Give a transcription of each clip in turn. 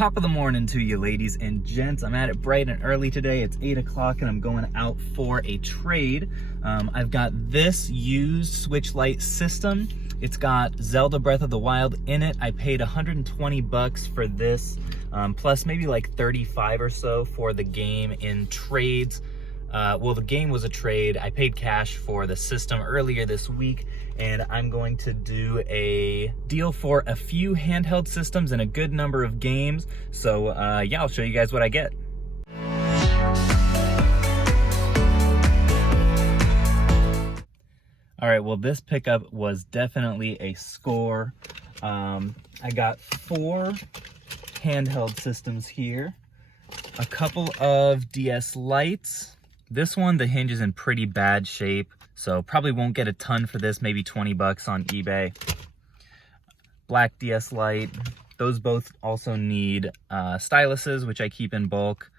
Top of the morning to you, ladies and gents. I'm at it bright and early today. It's 8 o'clock and I'm going out for a trade. I've got this used Switch Lite system. It's got Zelda Breath of the Wild in it. I paid 120 bucks for this, plus maybe like 35 or so for the game in trades. Well, the game was a trade. I paid cash for the system earlier this week, and I'm going to do a deal for a few handheld systems and a good number of games. So yeah, I'll show you guys what I get. All right, well, this pickup was definitely a score. I got 4 handheld systems here, a couple of DS Lites. This one, the hinge is in pretty bad shape, so probably won't get a ton for this, maybe 20 bucks on eBay. Black DS Lite. Those both also need styluses, which I keep in bulk.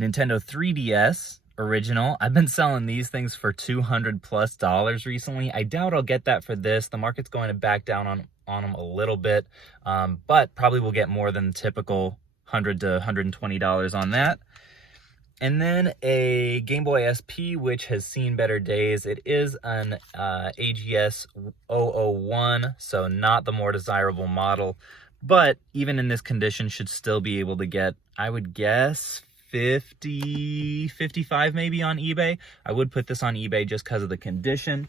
Nintendo 3DS original. I've been selling these things for $200+ recently. I doubt I'll get that for this. The market's going to back down on them a little bit, but probably will get more than the typical $100 to $120 on that. And then a Game Boy SP, which has seen better days. It is an AGS 001, so not the more desirable model, but even in this condition should still be able to get, I would guess, 50, 55 maybe on eBay. I would put this on eBay just because of the condition,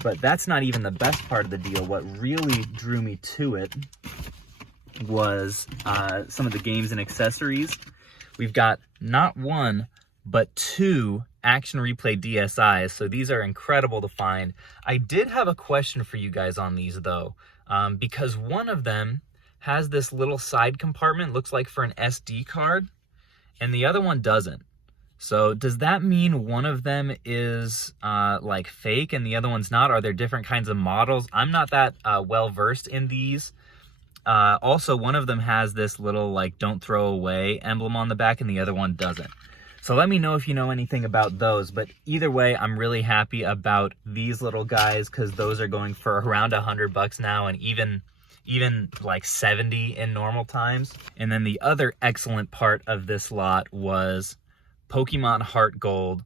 but that's not even the best part of the deal. What really drew me to it was some of the games and accessories. We've got not 1, but 2 Action Replay DSIs, so these are incredible to find. I did have a question for you guys on these though, because one of them has this little side compartment, looks like for an SD card, and the other one doesn't. So does that mean one of them is like fake and the other one's not? Are there different kinds of models? I'm not that well versed in these. Also, one of them has this little like don't throw away emblem on the back and the other one doesn't. So let me know if you know anything about those, but either way, I'm really happy about these little guys because those are going for around $100 now, and even like 70 in normal times. And then the other excellent part of this lot was Pokemon Heart Gold,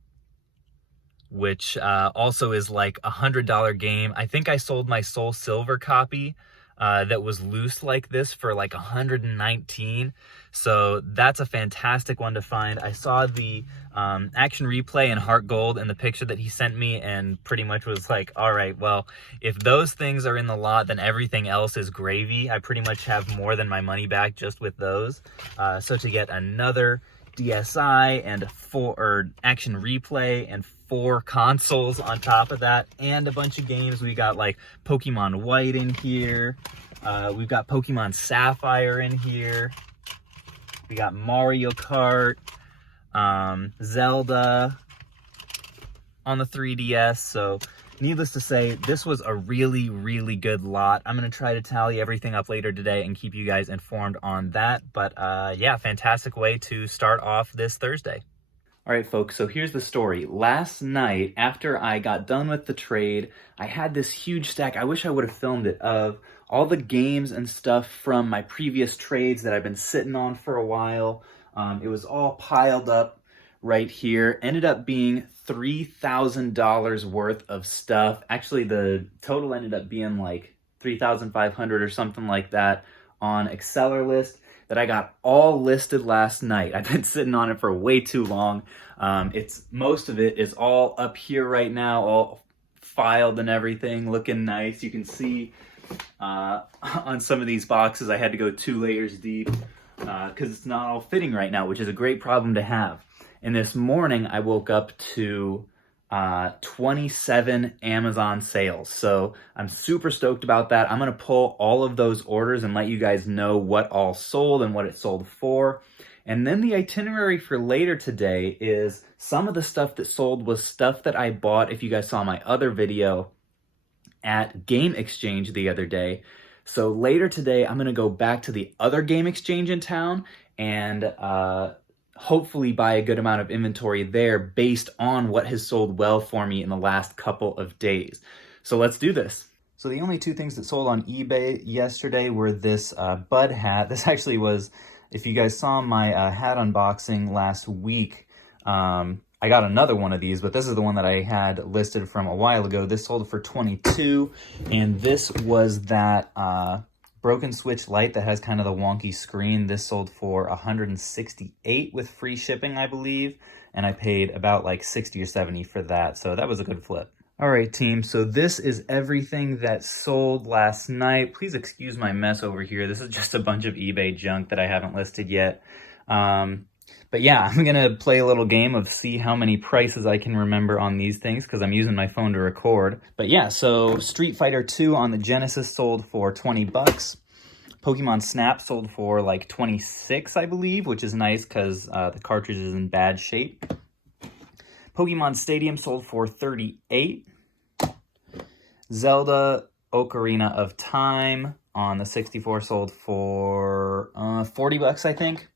which also is like a $100 game. I think I sold my Soul Silver copy that was loose like this for like 119. So that's a fantastic one to find. I saw the Action Replay and Heart Gold in the picture that he sent me and pretty much was like, all right, well, if those things are in the lot, then everything else is gravy. I pretty much have more than my money back just with those. So to get another DSi and Action Replay and 4 consoles on top of that and a bunch of games. We got like Pokemon White in here. We've got Pokemon Sapphire in here. We got Mario Kart, Zelda on the 3DS. So needless to say, this was a really, really good lot. I'm going to try to tally everything up later today and keep you guys informed on that. But yeah, fantastic way to start off this Thursday. All right, folks, so here's the story. Last night, after I got done with the trade, I had this huge stack, I wish I would have filmed it, of all the games and stuff from my previous trades that I've been sitting on for a while. It was all piled up right here. Ended up being $3,000 worth of stuff. Actually, the total ended up being like $3,500 or something like that on Exceller list that I got all listed last night. I've been sitting on it for way too long. Most of it is all up here right now, all filed and everything, looking nice. You can see on some of these boxes I had to go 2 layers deep because it's not all fitting right now, which is a great problem to have. And this morning I woke up to 27 Amazon sales. So I'm super stoked about that. I'm going to pull all of those orders and let you guys know what all sold and what it sold for. And then the itinerary for later today is some of the stuff that sold was stuff that I bought, if you guys saw my other video, at Game Exchange the other day. So later today, I'm going to go back to the other Game Exchange in town and hopefully buy a good amount of inventory there based on what has sold well for me in the last couple of days. So let's do this. So the only two things that sold on eBay yesterday were this Bud hat. This actually was, if you guys saw my hat unboxing last week, I got another one of these, but this is the one that I had listed from a while ago. This sold for $22, and this was that broken switch light that has kind of the wonky screen. This sold for $168 with free shipping, I believe, and I paid about like $60 or $70 for that, so that was a good flip. All right, team, so this is everything that sold last night. Please excuse my mess over here. This is just a bunch of eBay junk that I haven't listed yet. But yeah, I'm gonna play a little game of see how many prices I can remember on these things because I'm using my phone to record. But yeah, so Street Fighter 2 on the Genesis sold for 20 bucks. Pokemon Snap sold for like 26, I believe, which is nice because the cartridge is in bad shape. Pokemon Stadium sold for 38. Zelda Ocarina of Time on the 64 sold for 40 bucks, I think.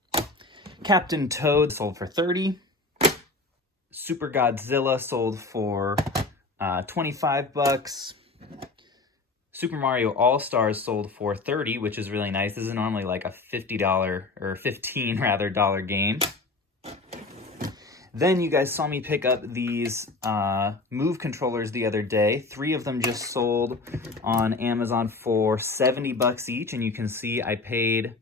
Captain Toad sold for 30. Super Godzilla sold for 25 bucks. Super Mario All-Stars sold for 30, which is really nice. This is normally like a $50 or $15 rather dollar game. Then you guys saw me pick up these Move controllers the other day. 3 of them just sold on Amazon for 70 bucks each, and you can see I paid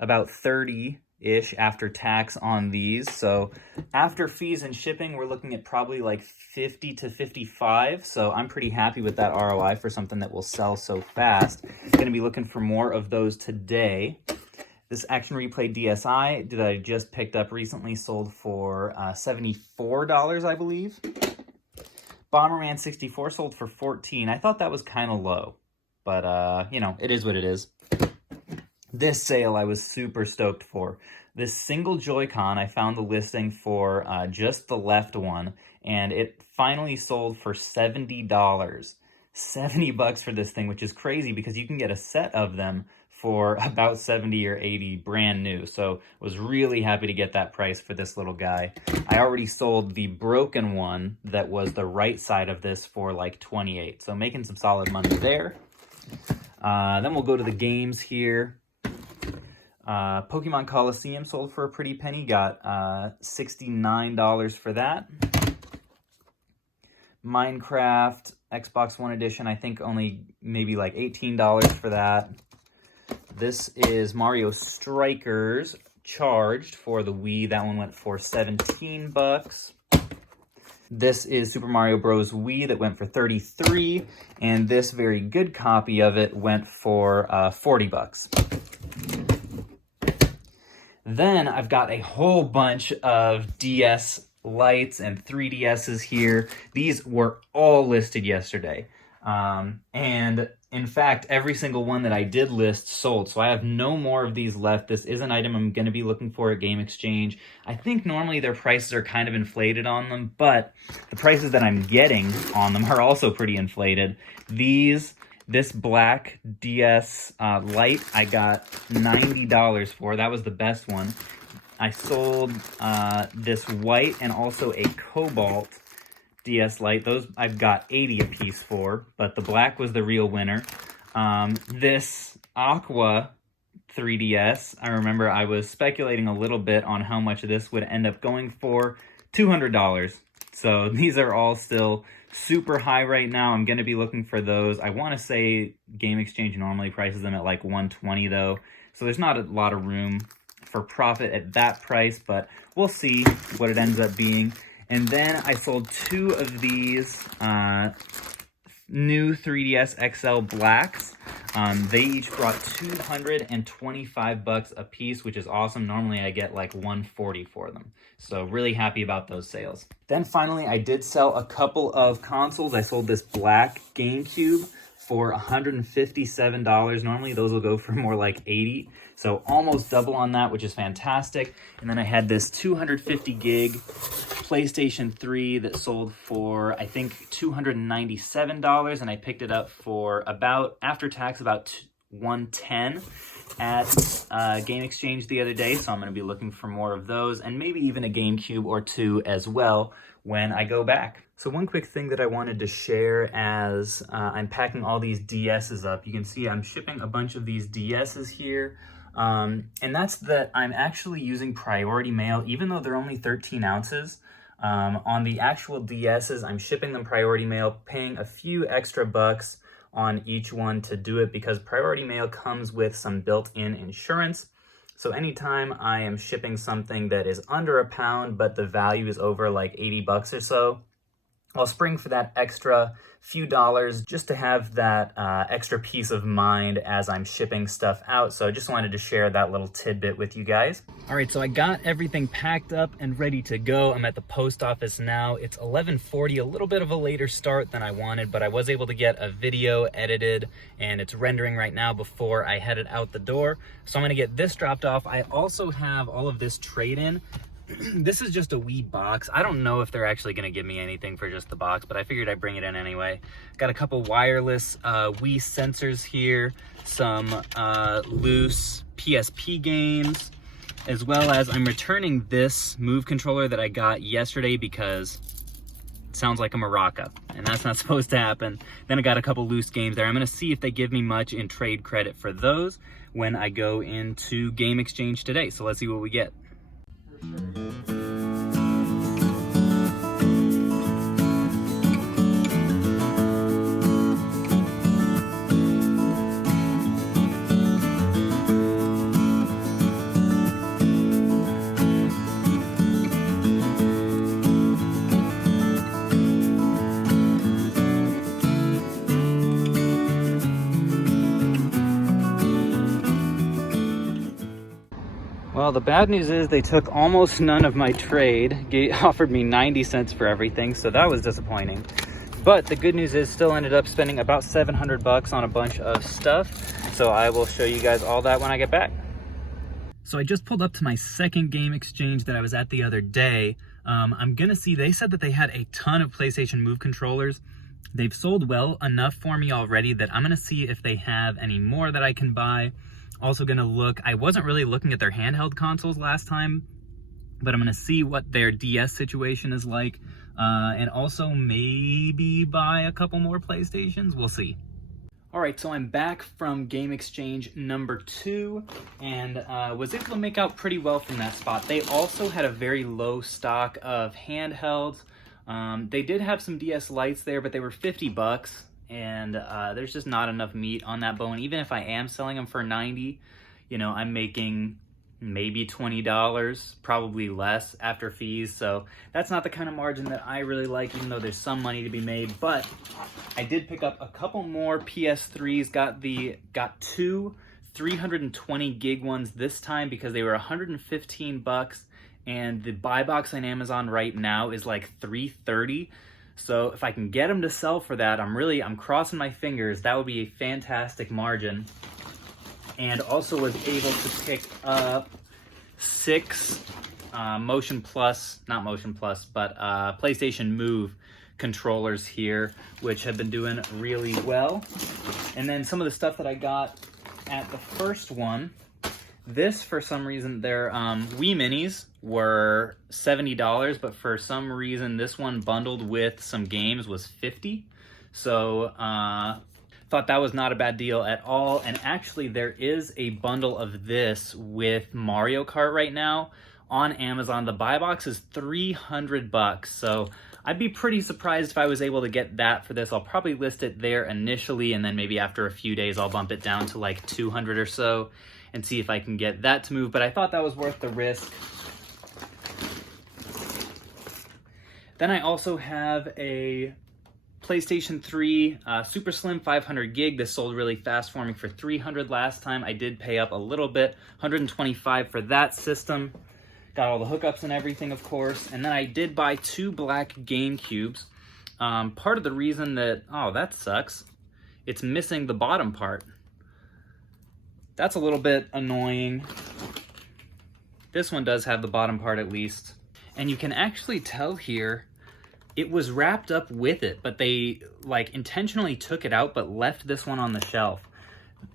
about 30-ish after tax on these. So after fees and shipping, we're looking at probably like 50 to 55. So I'm pretty happy with that ROI for something that will sell so fast. Gonna be looking for more of those today. This Action Replay DSi that I just picked up recently sold for $74, I believe. Bomberman 64 sold for $14. I thought that was kind of low, but you know, it is what it is. This sale I was super stoked for. This single Joy-Con, I found the listing for just the left one, and it finally sold for $70. 70 bucks for this thing, which is crazy because you can get a set of them for about 70 or 80 brand new. So was really happy to get that price for this little guy. I already sold the broken one that was the right side of this for like 28. So making some solid money there. Then we'll go to the games here. Pokemon Coliseum sold for a pretty penny. Got $69 for that. Minecraft Xbox One Edition, I think only maybe like $18 for that. This is Mario Strikers Charged for the Wii. That one went for 17 bucks. This is Super Mario Bros. Wii that went for 33, and this very good copy of it went for 40 bucks. Then I've got a whole bunch of DS Lights and 3DSs here. These were all listed yesterday. And in fact, every single one that I did list sold. So I have no more of these left. This is an item I'm going to be looking for at Game Exchange. I think normally their prices are kind of inflated on them, but the prices that I'm getting on them are also pretty inflated. This black DS light, I got $90 for. That was the best one. I sold this white and also a cobalt DS Lite. Those I've got 80 a piece for, but the black was the real winner. This Aqua 3DS, I remember I was speculating a little bit on how much this would end up going for. $200. So these are all still super high right now. I'm going to be looking for those. I want to say Game Exchange normally prices them at like $120 though. So there's not a lot of room for profit at that price, but we'll see what it ends up being. And then I sold 2 of these new 3DS XL Blacks. They each brought 225 bucks a piece, which is awesome. Normally I get like 140 for them. So really happy about those sales. Then finally I did sell a couple of consoles. I sold this black GameCube for $157. Normally those will go for more like 80. So almost double on that, which is fantastic. And then I had this 250 gig PlayStation 3 that sold for, I think, $297. And I picked it up for about, after tax, about 110 at Game Exchange the other day, so I'm going to be looking for more of those, and maybe even a GameCube or two as well when I go back. So one quick thing that I wanted to share as I'm packing all these DSs up, you can see I'm shipping a bunch of these DSs here, and that's that I'm actually using priority mail, even though they're only 13 ounces. On the actual DSs, I'm shipping them priority mail, paying a few extra bucks on each one to do it because priority mail comes with some built-in insurance. So anytime I am shipping something that is under a pound, but the value is over like 80 bucks or so, I'll spring for that extra few dollars just to have that extra peace of mind as I'm shipping stuff out. So I just wanted to share that little tidbit with you guys. All right, so I got everything packed up and ready to go. I'm at the post office now. It's 11:40, a little bit of a later start than I wanted, but I was able to get a video edited and it's rendering right now before I headed out the door. So I'm gonna get this dropped off. I also have all of this trade-in. This is just a wee box. I don't know if they're actually going to give me anything for just the box, but I figured I'd bring it in anyway. Got a couple wireless Wii sensors here, some loose PSP games, as well as I'm returning this Move controller that I got yesterday because it sounds like a maraca, and that's not supposed to happen. Then I got a couple loose games there. I'm going to see if they give me much in trade credit for those when I go into Game Exchange today. So let's see what we get. Well, the bad news is they took almost none of my trade, offered me 90 cents for everything, so that was disappointing. But the good news is still ended up spending about 700 bucks on a bunch of stuff, so I will show you guys all that when I get back. So I just pulled up to my second Game Exchange that I was at the other day. I'm gonna see, they said that they had a ton of PlayStation Move controllers. They've sold well enough for me already that I'm gonna see if they have any more that I can buy. Also gonna look, I wasn't really looking at their handheld consoles last time, but I'm gonna see what their DS situation is like, and also maybe buy a couple more PlayStations, we'll see. All right, so I'm back from Game Exchange number 2, and was able to make out pretty well from that spot. They also had a very low stock of handhelds. They did have some DS Lites there, but they were 50 bucks. And there's just not enough meat on that bone. Even if I am selling them for 90, you know, I'm making maybe $20, probably less after fees. So that's not the kind of margin that I really like, even though there's some money to be made. But I did pick up a couple more PS3s, got two 320 gig ones this time because they were 115 bucks, and the buy box on Amazon right now is like 330. So if I can get them to sell for that, I'm crossing my fingers. That would be a fantastic margin. And also was able to pick up 6 PlayStation Move controllers here, which have been doing really well. And then some of the stuff that I got at the first one, this, for some reason, their Wii Minis were $70, but for some reason, this one bundled with some games was $50. So, thought that was not a bad deal at all. And actually, there is a bundle of this with Mario Kart right now on Amazon. The buy box is 300 bucks. So, I'd be pretty surprised if I was able to get that for this. I'll probably list it there initially, and then maybe after a few days, I'll bump it down to like 200 or so and see if I can get that to move, but I thought that was worth the risk. Then I also have a PlayStation 3 Super Slim 500 gig. This sold really fast for me for 300 last time. I did pay up a little bit, 125 for that system. Got all the hookups and everything, of course. And then I did buy 2 black GameCubes. Part of the reason that, oh, that sucks. It's missing the bottom part. That's a little bit annoying. This one does have the bottom part at least. And you can actually tell here, it was wrapped up with it, but they like intentionally took it out but left this one on the shelf.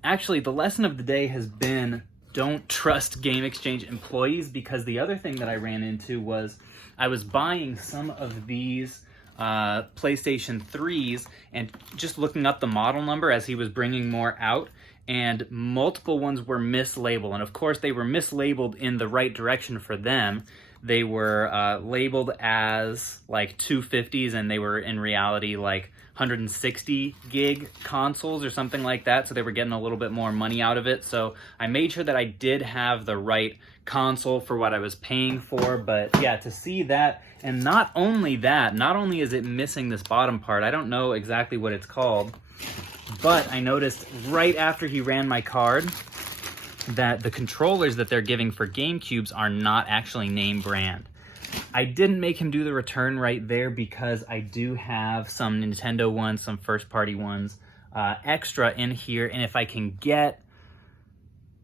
Actually, the lesson of the day has been don't trust Game Exchange employees, because the other thing that I ran into was I was buying some of these PlayStation 3s and just looking up the model number as he was bringing more out, and multiple ones were mislabeled. And of course, they were mislabeled in the right direction for them. They were labeled as like 250s, and they were in reality like 160 gig consoles or something like that, so they were getting a little bit more money out of it. So I made sure that I did have the right console for what I was paying for. But yeah, to see that, and not only that, not only is it missing this bottom part, I don't know exactly what it's called, but I noticed right after he ran my card that the controllers that they're giving for GameCubes are not actually name brand. I didn't make him do the return right there because I do have some Nintendo ones, some first party ones extra in here, and if I can get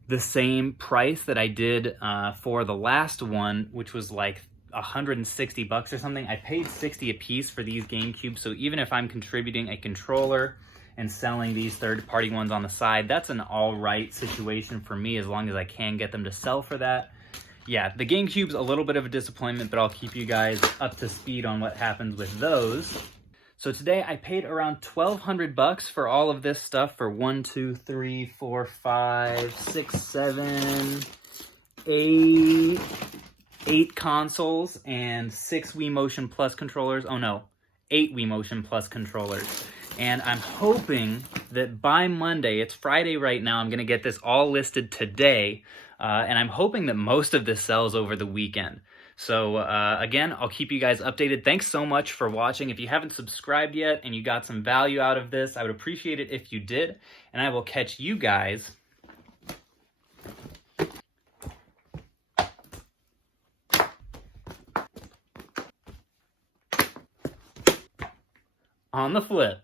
the same price that I did for the last one, which was like $160 or something, I paid $60 a piece for these GameCubes, so even if I'm contributing a controller and selling these third-party ones on the side, that's an all-right situation for me as long as I can get them to sell for that. Yeah, the GameCube's a little bit of a disappointment, but I'll keep you guys up to speed on what happens with those. So today I paid around $1,200 for all of this stuff for 1, 2, 3, 4, 5, 6, 7, 8 consoles and 6 Wii Motion Plus controllers. Oh no, 8 Wii Motion Plus controllers. And I'm hoping that by Monday, it's Friday right now, I'm gonna get this all listed today. And I'm hoping that most of this sells over the weekend. So again, I'll keep you guys updated. Thanks so much for watching. If you haven't subscribed yet and you got some value out of this, I would appreciate it if you did. And I will catch you guys on the flip.